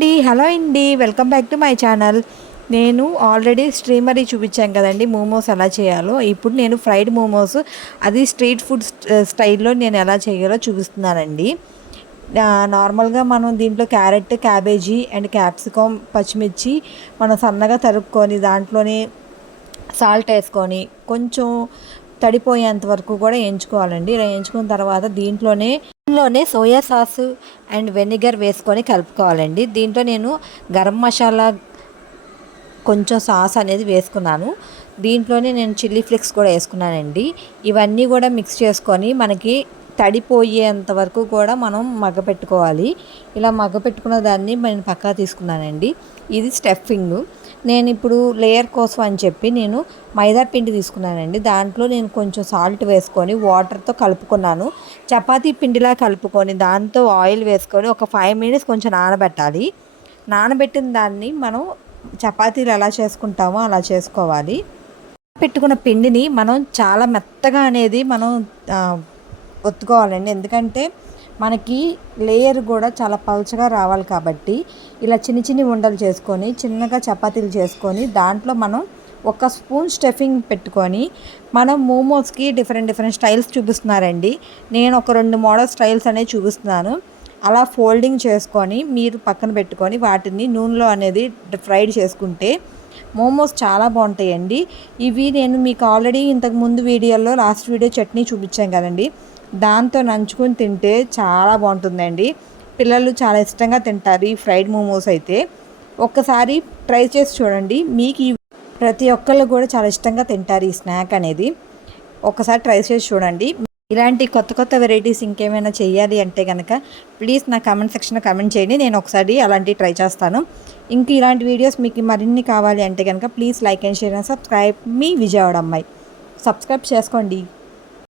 Hello అండి, welcome back to my channel. నేను already స్ట్రీమరీ చూపించాను కదండి మోమోస్ ఎలా చేయాలో. ఇప్పుడు నేను ఫ్రైడ్ మోమోస్, అది స్ట్రీట్ ఫుడ్ స్టైల్లో నేను ఎలా చేయాలో చూపిస్తున్నానండి. నార్మల్గా మనం దీంట్లో క్యారెట్, క్యాబేజీ అండ్ క్యాప్సికమ్, పచ్చిమిర్చి మనం సన్నగా తరుక్కొని దాంట్లోనే సాల్ట్ వేసుకొని కొంచెం తడిపోయేంత వరకు కూడా వేయించుకోవాలండి. ఇలా వేయించుకున్న తర్వాత దీంట్లోనే సోయా సాస్ అండ్ వెనిగర్ వేసుకొని కలుపుకోవాలండి. దీంట్లో నేను గరం మసాలా కొంచెం సాస్ అనేది వేసుకున్నాను. దీంట్లోనే నేను చిల్లీ ఫ్లేక్స్ కూడా వేసుకున్నానండి. ఇవన్నీ కూడా మిక్స్ చేసుకొని మనకి తడిపోయేంత వరకు కూడా మనం మగ్గపెట్టుకోవాలి. ఇలా మగ్గపెట్టుకున్న దాన్ని నేను పక్కా తీసుకున్నానండి. ఇది స్టఫింగ్. నేను ఇప్పుడు లేయర్ కోసం అని చెప్పి నేను మైదా పిండి తీసుకున్నానండి. దాంట్లో నేను కొంచెం సాల్ట్ వేసుకొని వాటర్తో కలుపుకున్నాను. చపాతీ పిండిలా కలుపుకొని దాంతో ఆయిల్ వేసుకొని ఒక 5 మినిట్స్ కొంచెం నానబెట్టాలి. నానబెట్టిన దాన్ని మనం చపాతీలు ఎలా చేసుకుంటామో అలా చేసుకోవాలి. పెట్టుకున్న పిండిని మనం చాలా మెత్తగా అనేది మనం ఒత్తుకోవాలండి. ఎందుకంటే మనకి లేయర్ కూడా చాలా పలుచగా రావాలి కాబట్టి ఇలా చిన్ని చిన్ని ఉండలు చేసుకొని చిన్నగా చపాతీలు చేసుకొని దాంట్లో మనం ఒక స్పూన్ స్టఫింగ్ పెట్టుకొని మనం మోమోస్కి డిఫరెంట్ స్టైల్స్ చూపిస్తున్నారండి. నేను ఒక 2 మోడల్ స్టైల్స్ అనేవి చూపిస్తున్నాను. అలా ఫోల్డింగ్ చేసుకొని మీరు పక్కన పెట్టుకొని వాటిని నూనెలో అనేది ఫ్రైడ్ చేసుకుంటే మోమోస్ చాలా బాగుంటాయండి. ఇవి నేను మీకు ఆల్రెడీ ఇంతకుముందు వీడియోలో లాస్ట్ వీడియో చట్నీ చూపించాను కదండి, దాంతో నంచుకొని తింటే చాలా బాగుంటుందండి. పిల్లలు చాలా ఇష్టంగా తింటారు ఈ ఫ్రైడ్ మోమోస్ అయితే. ఒక్కసారి ట్రై చేసి చూడండి. మీకు ప్రతి ఒక్కళ్ళు కూడా చాలా ఇష్టంగా తింటారు ఈ స్నాక్ అనేది. ఒక్కసారి ట్రై చేసి చూడండి. ఇలాంటి కొత్త వెరైటీస్ ఇంకేమైనా చేయాలి అంటే కనుక ప్లీజ్ నా కామెంట్ సెక్షన్లో కామెంట్ చేయండి. నేను ఒకసారి అలాంటివి ట్రై చేస్తాను. ఇంక ఇలాంటి వీడియోస్ మీకు మరిన్ని కావాలి అంటే కనుక please like and share and subscribe. మీ విజయవాడ అమ్మాయి. సబ్స్క్రైబ్ చేసుకోండి.